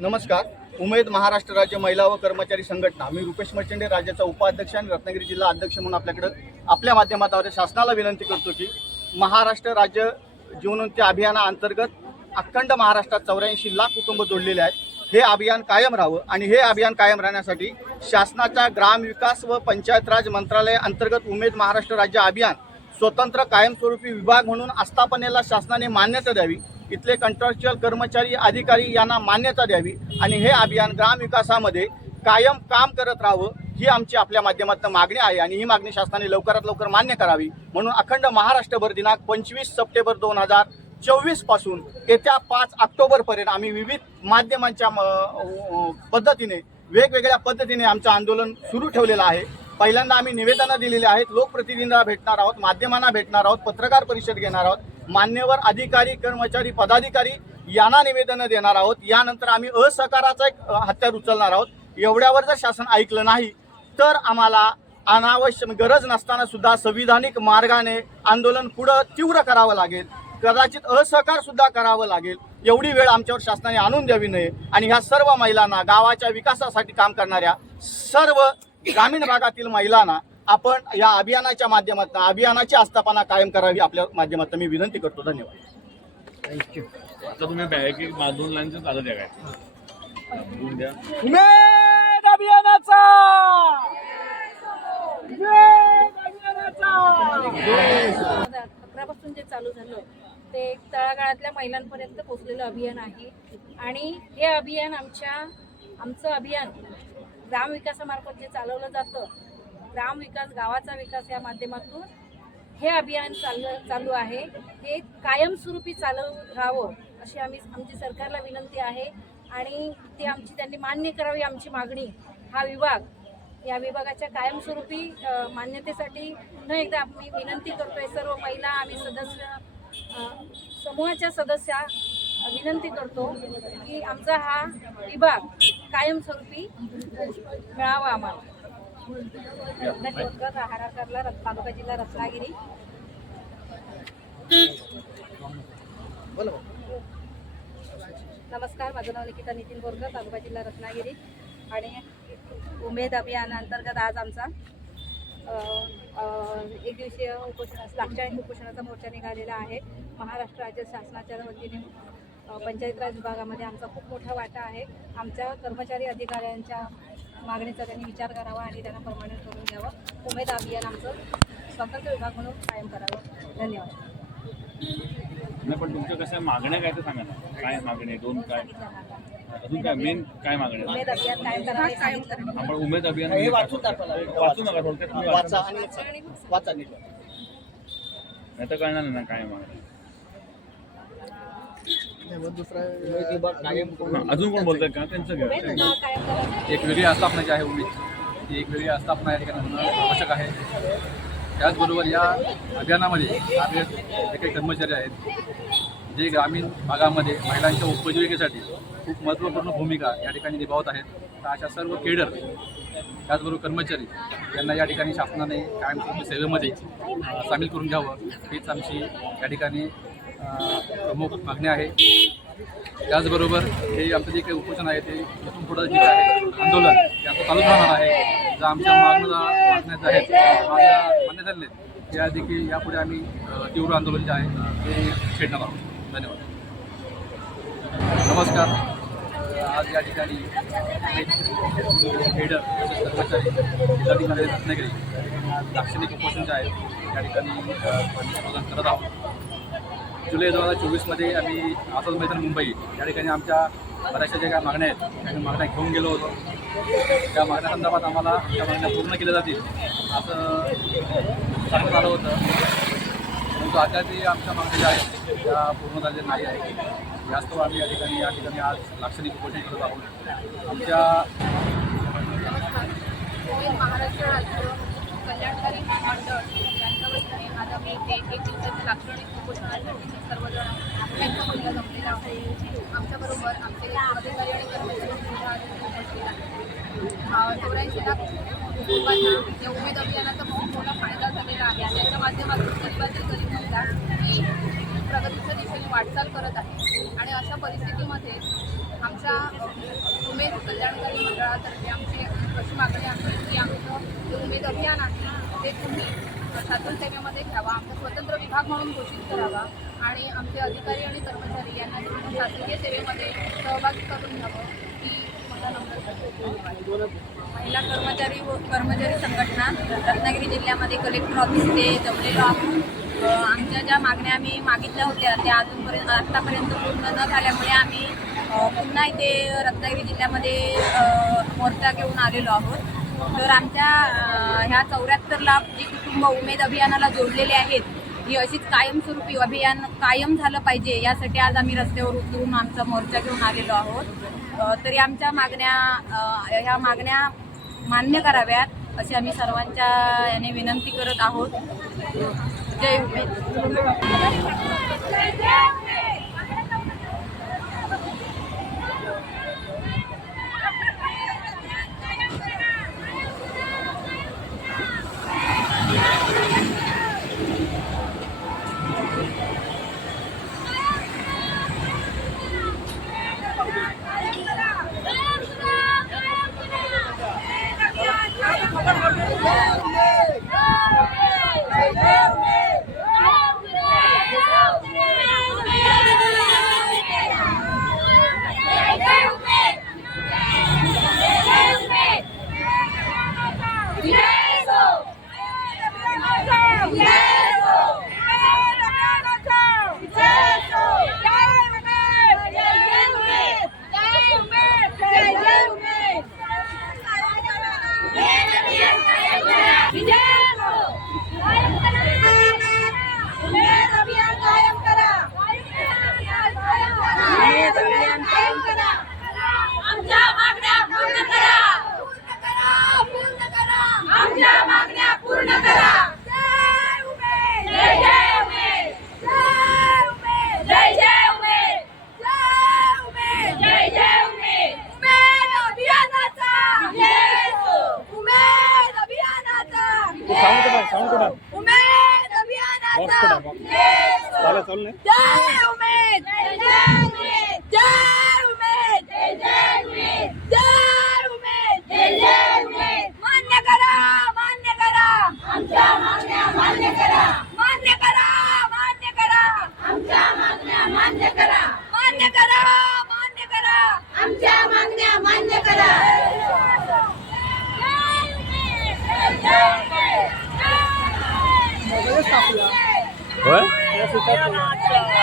नमस्कार. उमेद महाराष्ट्र राज्य महिला व कर्मचारी संघटना. मी रुपेश मचंडे राज्याचा उपाध्यक्ष आणि रत्नागिरी जिल्हा अध्यक्ष म्हणून आपल्याकडं आपल्या माध्यमाद्वारे शासनाला विनंती करतो की महाराष्ट्र राज्य जीवनोन्नती अभियानाअंतर्गत अखंड महाराष्ट्रात चौऱ्याऐंशी लाख कुटुंब जोडलेले आहेत. हे अभियान कायम राहावं आणि हे अभियान कायम राहण्यासाठी शासनाच्या ग्रामविकास व पंचायत राज मंत्रालय अंतर्गत उमेद महाराष्ट्र राज्य अभियान स्वतंत्र कायमस्वरूपी विभाग म्हणून आस्थापनेला शासनाने मान्यता द्यावी. इथले कंट्रॅक्च्युअल कर्मचारी अधिकारी यांना मान्यता द्यावी आणि हे अभियान ग्रामविकासामध्ये कायम काम करत राहावं ही आमची आपल्या माध्यमातून मागणी आहे आणि ही मागणी शासनाने लवकरात लवकर मान्य करावी. म्हणून अखंड महाराष्ट्रभर दिनांक पंचवीस सप्टेंबर दोन हजार चोवीसपासून येत्या पाच ऑक्टोबरपर्यंत आम्ही विविध माध्यमांच्या म- पद्धतीने वेगवेगळ्या पद्धतीने आमचं आंदोलन सुरू ठेवलेलं आहे. पहिल्यांदा आम्ही निवेदनं दिलेली आहेत लोकप्रतिनिधींना भेटणार आहोत माध्यमांना भेटणार आहोत पत्रकार परिषद घेणार आहोत. मान्यवर अधिकारी कर्मचारी पदाधिकारी यांना निवेदनं देणार आहोत. यानंतर आम्ही असहकाराचा एक हत्यार उचलणार आहोत. एवढ्यावर जर शासन ऐकलं नाही तर आम्हाला अनावश्यक गरज नसताना सुद्धा संविधानिक मार्गाने आंदोलन पुढं तीव्र करावं लागेल. कदाचित असहकार सुद्धा करावं लागेल. एवढी वेळ आमच्यावर शासनाने आणून द्यावी नये. आणि ह्या सर्व महिलांना गावाच्या विकासासाठी काम करणाऱ्या सर्व ग्रामीण भागातील महिलांना आपण या अभियानाच्या माध्यमातून अभियानाची आस्थापना कायम करावी आपल्या माध्यमातून मी विनंती करतो. धन्यवाद. आता तुम्ही बॅग एक दोन लाईनचं चालत द्या काय? दोन द्या. उमेद अभियानाचा! अकरापासून जे चालू झालं ते तळागाळातल्या महिलांपर्यंत पोहोचलेलं अभियान आहे. आणि हे अभियान आमच्या आमचं अभियान ग्रामविकासामार्फत जे चालवलं जातं ग्रामविकास गावाचा विकास या माध्यमातून हे अभियान चालू चालू आहे. हे कायमस्वरूपी चालू राहावं अशी आम्ही आमची सरकारला विनंती आहे. आणि ते आमची त्यांनी मान्य करावी आमची मागणी. हा विभाग या विभागाच्या कायमस्वरूपी मान्यतेसाठी पुन्हा एकदा आम्ही विनंती करतोय. सर्व महिला आम्ही सदस्य समूहाच्या सदस्या विनंती करतो की आमचा हा विभाग कायमस्वरूपी मिळावा आम्हाला. तालुका जिल्हा रत्नागिरी. नमस्कार माझं नाव निकिता नितीन बोरकर तालुका जिल्हा रत्नागिरी. आणि उमेद अभियानांतर्गत आज आमचा एक दिवसीय उपोषण लाक्षणिक उपोषणाचा मोर्चा निघालेला आहे. महाराष्ट्र राज्य शासनाच्या वतीने पंचायत राज विभागामध्ये आमचा खूप मोठा वाटा आहे. आमच्या कर्मचारी अधिकाऱ्यांच्या मागणीचा त्यांनी विचार करावा आणि त्यांना परमानंट करून घ्यावं. उमेद अभियान आमचं स्वतंत्र विभाग म्हणून कायम करावं. धन्यवाद. नाही पण तुमच्या कसं मागण्या काय ते सांगा ना. काय मागणी दोन काय. अजून काय? मेन काय मागण्या उमेद अभियान कायम करावं हे सांगितलं. आपण उमेद अभियान हे वाचून दाखवा. वाचू नका थोडक्यात तुम्ही वाचा वाचा. आणि वाचा. नीट नाही तर कळणार नाही ना काय मागण्या हां, अजून कोण बोलतंय का? त्यांचं घ्या. एक वेगळी आस्थापना जी आहे उमेद ती एक वेगळी आस्थापना या ठिकाणी होणं आवश्यक आहे. त्याचबरोबर या अभियानामध्ये आपले जे काही कर्मचारी आहेत जे ग्रामीण भागामध्ये महिलांच्या उपजीविकेसाठी खूप महत्त्वपूर्ण भूमिका या ठिकाणी निभावत आहेत. तर अशा सर्व केडर त्याचबरोबर कर्मचारी यांना या ठिकाणी शासनाने कायमस्वरूपी सेवेमध्ये सामील करून घ्यावं. हीच आमची या ठिकाणी प्रमुख मागणी आहे. त्याचबरोबर हे आमचं जे काही उपोषण आहे ते इथून पुढं जे आहे आंदोलन ते आता चालूच राहणार आहे. जर आमच्या मागण्या मागण्या आहेत मागण्या मान्य झालेल्या आहेत. त्या देखील यापुढे आम्ही तीव्र आंदोलन जे आहे ते छेडणार आहोत. धन्यवाद. नमस्कार. आज या ठिकाणी हेडर तसेच कर्मचारी जिल्हाधिकारी रत्नागिरी लाक्षणिक उपोषण जे आहे त्या ठिकाणी करत आहोत. जुलै दोन हजार चोवीसमध्ये आम्ही आझाद मैदान मुंबई या ठिकाणी आमच्या बऱ्याचशा ज्या काय मागण्या आहेत त्या मागण्या घेऊन गेलो होतो. त्या मागण्यासंदर्भात आम्हाला त्या मागण्या पूर्ण केल्या जातील असं सांगण्यात आलं होतं. परंतु आता ते आमच्या मागण्या ज्या आहेत त्या पूर्ण झालेल्या नाही आहेत. जास्त आम्ही या ठिकाणी या ठिकाणी आज लाक्षणिक उपोषण करत आहोत. आमच्या महाराष्ट्र राज्य कल्याणकारी मंडळ आम्ही इथे एक दिवसाच्या लाक्षणिक उपोषणासाठी म्हणजे सर्वजण त्यांचा मुलगा जमलेला आहे आमच्याबरोबर आमचे अधिकारी आणि कर्मचारी चौऱ्याऐंशी लाख कुटुंबांना या उमेद अभियानाचा खूप मोठा फायदा झालेला आहे. त्याच्या माध्यमातून गरीबातील गरीब महिला ही प्रगतीच्या दिशेने वाटचाल करत आहे. आणि अशा परिस्थितीमध्ये आमच्या उमेद कल्याणकारी मंडळातर्फे आमची अशी मागणी आहे की आमचं जे उमेद अभियान आहे ते तुम्ही शासन सेवेमध्ये घ्यावा. आमचा स्वतंत्र विभाग म्हणून घोषित करावा. आणि आमचे अधिकारी आणि कर्मचारी यांना तुम्ही शासकीय सेवेमध्ये सहभागी करून घ्यावं. ही मला नम्र महिला कर्मचारी व कर्मचारी संघटना रत्नागिरी जिल्ह्यामध्ये कलेक्टर ऑफिस ते जमलेलो आहोत. आमच्या ज्या मागण्या आम्ही मागितल्या होत्या त्या अजूनपर्यंत आत्तापर्यंत पूर्ण न झाल्यामुळे आम्ही पुन्हा इथे रत्नागिरी जिल्ह्यामध्ये मोर्चा घेऊन आलेलो आहोत. तर आमच्या ह्या चौऱ्याहत्तर लाख जी कुटुंब उमेद अभियानाला जोडलेले आहेत ही अशीच कायमस्वरूपी अभियान कायम झालं पाहिजे यासाठी आज आम्ही रस्त्यावर उतरून आमचा मोर्चा घेऊन आलेलो आहोत. तरी आमच्या मागण्या ह्या मागण्या मान्य कराव्यात अशी आम्ही सर्वांच्या याने विनंती करत आहोत. जय उमेद आमच्या मागण्या पूर्ण करा पूर्ण करा पूर्ण करा आमच्या मागण्या पूर्ण करा जय उमेद जय जय उमेद जय उमेद जय जय उमेद जय उमेद जय जय उमेद उमेद अभियानाचा उमेद अभियानाचा उमेद अभियानाचा जय उमेद जय जय उमेद जय उमेद जय जय उमेद जय उमेद जय जय उमेद मान्य करा मान्य करा आमच्या मागण्या मान्य करा मान्य करा मान्य करा आमच्या मागण्या मान्य करा मान्य करा मान्य करा आमच्या मागण्या मान्य करा जय उमेद जय जय उमेद जय उमेद आमच्या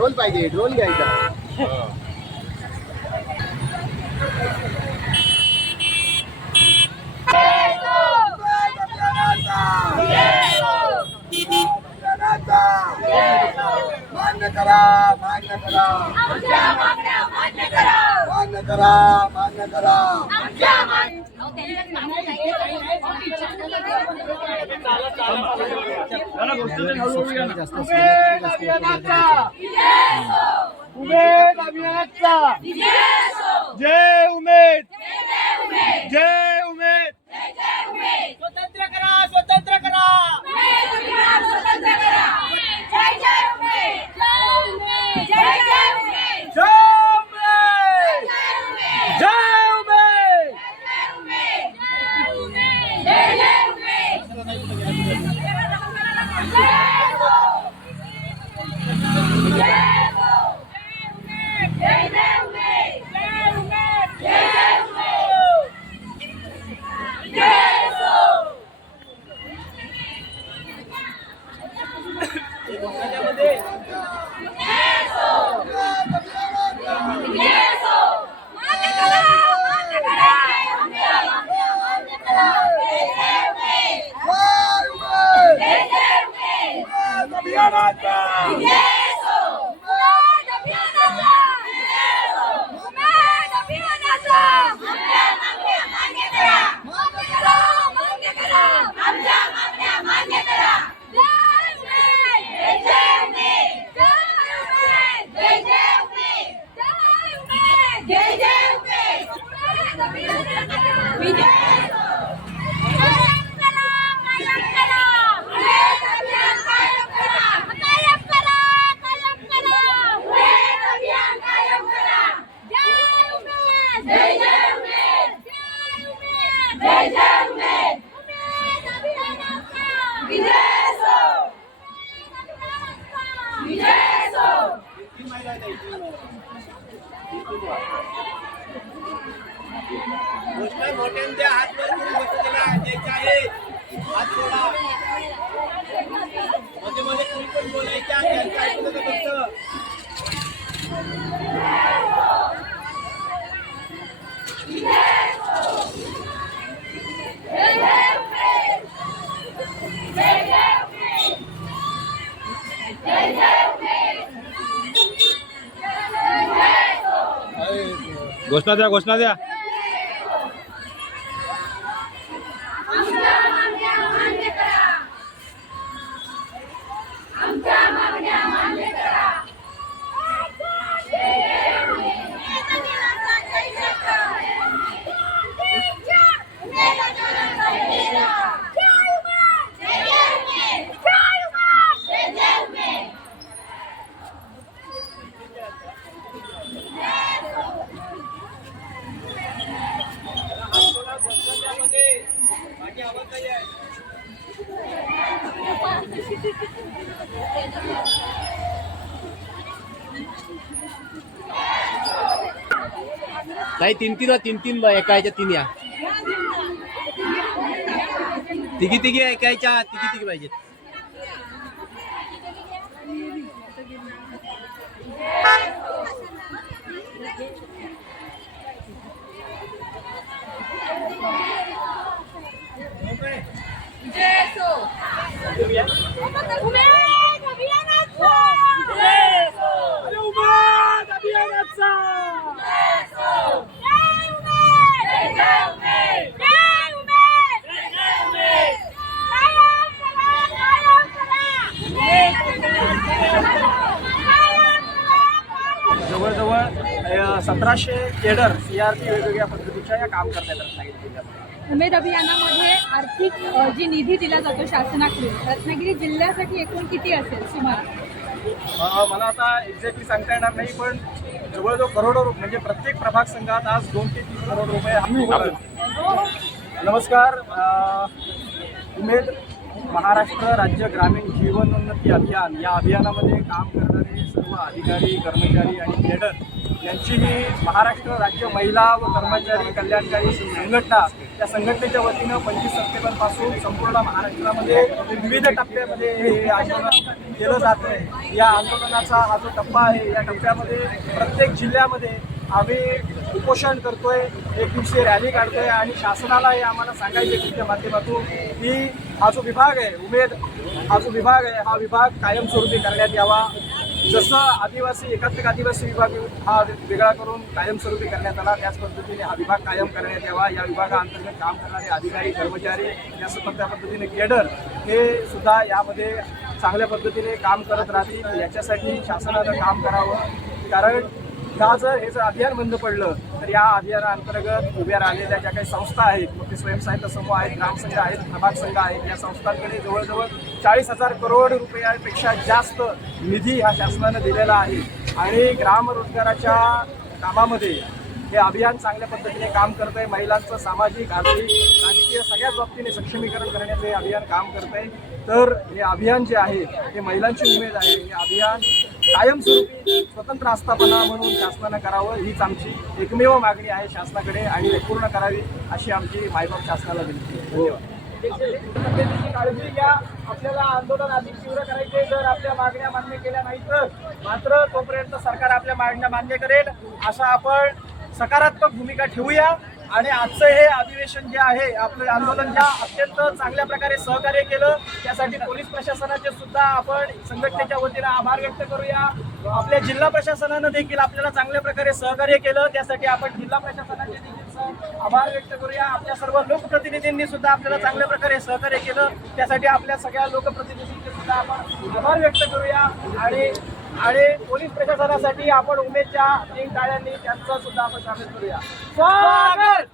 ड्रोन पाहिजे ड्रोन घ्यायचा. मान्य करा मान्य करा. मान्य करा. मान्य करा उमेद. अभियानाचा उमेद. जय उमेद. जय उमेद स्वतंत्र करा स्वतंत्र करा जय उमेद जय उमेद अभियानाचा जय जय विजय घोषणा मोठ्याने द्या हात वर करून घोषणा दिला द्यायच्या आहेत हात सोडा मध्ये मध्ये तुम्ही पण बोलायच्या त्यांचं ऐकलं का फक्त घोषणा द्या घोषणा द्या. नाही तीन तीन तीन तीन एका याच्या तीन या. तिघी तिघी ऐकायच्या तिघी तिघी पाहिजेत. सतराशे केडर सी आर पी वेगवेगळ्या पद्धतीच्या या काम करण्यात जिल्ह्यात उमेद अभियानामध्ये आर्थिक जी निधी दिला जातो शासनाकडून रत्नागिरी जिल्ह्यासाठी एकूण किती असेल सुमारे? मला आता एक्झॅक्टली सांगता येणार नाही पण जवळजवळ करोडो रु- म्हणजे प्रत्येक प्रभाग संघात आज दोन ते तीन करोड रुपये आम्ही नमस्कार उमेद महाराष्ट्र राज्य ग्रामीण जीवनोन्नती अभियान या अभियानामध्ये काम करणारे सर्व अधिकारी कर्मचारी आणि केडर यांची ही महाराष्ट्र राज्य महिला व कर्मचारी कल्याणकारी संघटना त्या संघटनेच्या वतीनं पंचवीस सप्टेंबरपासून संपूर्ण महाराष्ट्रामध्ये विविध टप्प्यामध्ये हे आंदोलन केलं जात आहे. या आंदोलनाचा हा जो टप्पा आहे या टप्प्यामध्ये प्रत्येक जिल्ह्यामध्ये आम्ही उपोषण करतोय एक दिवशी रॅली काढतोय आणि शासनाला हे आम्हाला सांगायचे तुमच्या माध्यमातून की हा जो विभाग आहे उमेद हा जो विभाग आहे हा विभाग कायमस्वरूपी करण्यात यावा. जसं आदिवासी एकात्मिक आदिवासी विभाग हा वेगळा करून कायमस्वरूपी करण्यात आला त्याच पद्धतीने हा विभाग कायम करण्यात यावा. या विभागाअंतर्गत काम करणारे अधिकारी कर्मचारी या त्या पद्धतीने केडर हे सुद्धा यामध्ये चांगल्या पद्धतीने काम करत राहतील. याच्यासाठी शासनानं काम करावं. कारण का जर हे जर अभियान बंद पडलं तर या अभियानाअंतर्गत उभ्या राहिलेल्या ज्या काही संस्था आहेत मग ते स्वयंसहायता समूह आहेत ग्रामसंघ आहेत प्रभाग संघ आहेत या संस्थांकडे जवळजवळ चाळीस हजार करोड रुपयापेक्षा जास्त निधी हा शासनानं दिलेला आहे. आणि ग्रामरोजगाराच्या कामामध्ये हे अभियान चांगल्या पद्धतीने काम करत आहे महिलांचं सामाजिक आर्थिक राजकीय सगळ्याच बाबतीने सक्षमीकरण करण्याचं हे अभियान काम करत आहे तर हे अभियान जे आहे हे महिलांची उमेद आहे. हे अभियान कायमस्वरूपी स्वतंत्र आस्थापना म्हणून शासनानं करावं हीच आमची एकमेव मागणी आहे शासनाकडे आणि पूर्ण करावी अशी आमची मायबाप शासनाला विनंती धन्यवाद. काळजी घ्या. आपल्याला आंदोलन अधिक तीव्र करायचे जर आपल्या मागण्या मान्य केल्या नाही तर. मात्र तोपर्यंत सरकार आपल्या मागण्या मान्य करेल. असा आपण सकारात्मक भूमिका ठेवूया. आणि आजचं हे अधिवेशन जे आहे आपलं आंदोलन ज्या अत्यंत चांगल्या प्रकारे सहकार्य केलं त्यासाठी पोलीस प्रशासनाचे सुद्धा आपण संघटनेच्या वतीनं आभार व्यक्त करूया. आपल्या जिल्हा प्रशासनानं देखील आपल्याला चांगल्या प्रकारे सहकार्य केलं. त्यासाठी आपण जिल्हा प्रशासनाचे देखील आभार व्यक्त करूया. आपल्या सर्व लोकप्रतिनिधींनी सुद्धा आपल्याला चांगल्या प्रकारे सहकार्य केलं. त्यासाठी आपल्या सगळ्या लोकप्रतिनिधींचे सुद्धा आपण आभार व्यक्त करूया. आणि आणि पोलीस प्रशासनासाठी आपण उमेदच्या तीन टाळ्यांनी त्यांचा सुद्धा आपण स्वागत करूया. स्वागत!